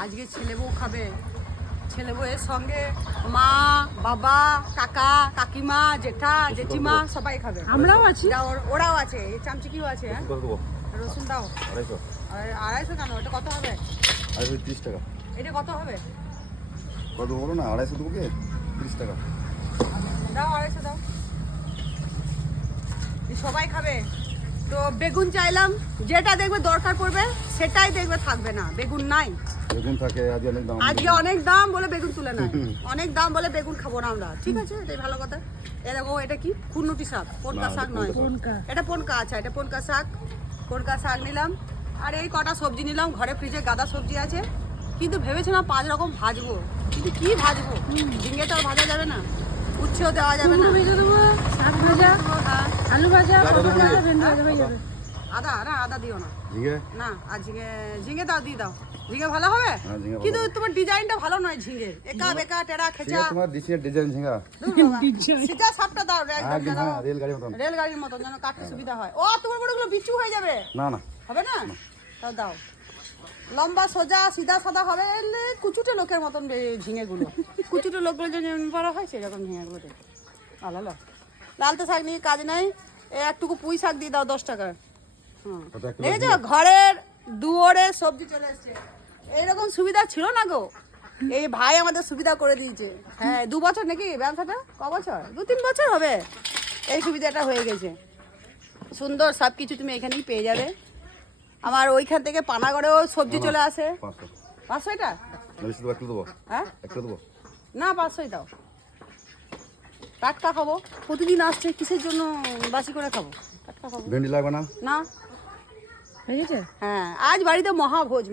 আজকে ছেলে বউ খাবে। ছেলে বউয়ের সঙ্গে মা, বাবা, কাকা, কাকিমা, জেঠা, জেঠিমা সবাই খাবে। আমরাও আছি। ওরাও আছে, এই চামচিকিও আছে। হ্যাঁ, কত দেবো? রসুন দাও। 250। 250 কেন? এটা কত হবে? 30 টাকা। এটা কত হবে? কত বলো না, 250 দেবো কি? 30 টাকা। দাও 250 দাও। সবাই খাবে তো বেগুন চাইলাম, যেটা দেখবে দরকার পড়বে সেটাই দেখবে, থাকবে না। বেগুন নাই, বেগুন থাকে আজকে অনেক দাম। আজকে অনেক দাম বলে বেগুন তুলে নাই, অনেক দাম বলে বেগুন খাবো না আমরা। ঠিক আছে, এটাই ভালো কথা। এরকম এটা কি কুন্নুটি শাক, পনকা শাক নয়, এটা পনকা। আচ্ছা, এটা পনকা শাক। পনকা শাক নিলাম, আর এই কটা সবজি নিলাম। ঘরে ফ্রিজে গাদা সবজি আছে, কিন্তু ভেবেছিলাম 5 রকম ভাজবো, কিন্তু কি ভাজবো? ঝিঙে তো আর ভাজা যাবে না, উচ্ছেও দেওয়া যাবে না। ভেজে দেবো, শাক ভাজা, হ্যাঁ, আলু ভাজা, আদা দেবো না? ভেন্ডি ভাজা হয়ে যাবে। আদা না, আদা দিও না। ঝিঙে? না, আর ঝিঙে, ঝিঙে দাও, দিয়ে দাও। ঝিঙে ভালো হবে, হ্যাঁ, ঝিঙে ভালো কিন্তু হবে। তোমার ডিজাইনটা ভালো নয় ঝিঙের। একা বেকা টেরা ঠিক খেচা। আছে, তোমার দিচ্ছি ডিজাইন ঝিঙা। সিধা সাপটা দাও, একদম একদম, যেন হ্যাঁ, রেলগাড়ির মতন। রেলগাড়ির মতন, যেন কাটতে সুবিধা হয়। ও, তোমার বড় গুলো বিচু হয়ে যাবে, না না, হবে না? তাও দাও। লম্বা সোজা সিধা সাদা হবে, এলে কুচুটে লোকের মতন ঝিঙে গুলো। কুচুটে লোকগুলো যেমন বড় হয় সেরকম ঝিঙে গুলো দেখো। ভালো। লালতে শাক নিয়ে কাজ নাই, একটুকু পুঁই শাক দিয়ে দাও 10 টাকা। হুম, ওটা এক কিলো দেখেছো ঘরের দুয়ারে সবজি চলে এসছে। এইরকম সুবিধা ছিল না গো, এই ভাই আমাদের সুবিধা করে দিয়েছে। হ্যাঁ, 2 বছর নাকি ব্যবসাটা? ক বছর? 2-3 বছর হবে এই সুবিধাটা হয়ে গেছে। সুন্দর সব কিছু তুমি এখানেই পেয়ে যাবে। আমার ওইখান থেকে পানাগড়েও সবজি চলে আসে। 500। 500 এটা? বেশি দেবো, 1 কিলো দেবো। হ্যাঁ, 1 কিলো দেবো। না 500 দাও। টাটকা খাবো, প্রতিদিন আসছে কিসের জন্য বাসি করে খাবো? টাটকা খাবো। ভেন্ডি লাগবে না? না, হয়ে গেছে? হ্যাঁ, আজ বাড়িতে মহাভোজ।